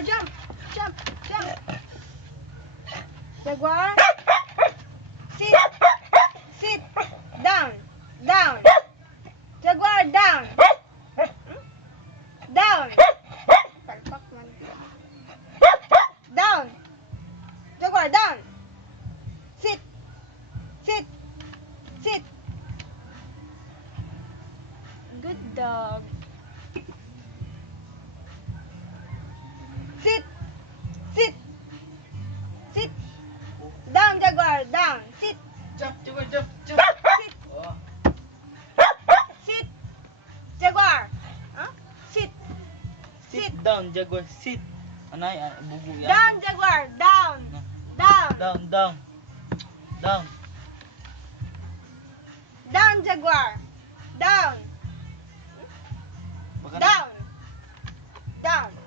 Jaguar, jump! Jump! Jump! Jaguar! Sit! Sit! Down! Down! Jaguar, down! Down! Palpak man. Down! Jaguar, down! Sit! Sit! Sit! Good dog. Sit! Sit! Sit! Down, Jaguar, down! Sit! Jump, Jaguar, jump, jump. Sit! Oh. Sit! Jaguar! Huh? Sit! Sit down, Jaguar, sit. Anay, bubu yan. Down, Jaguar! Down! Down! Down, down. Down. Down, Jaguar! Down! Baka Down! Down!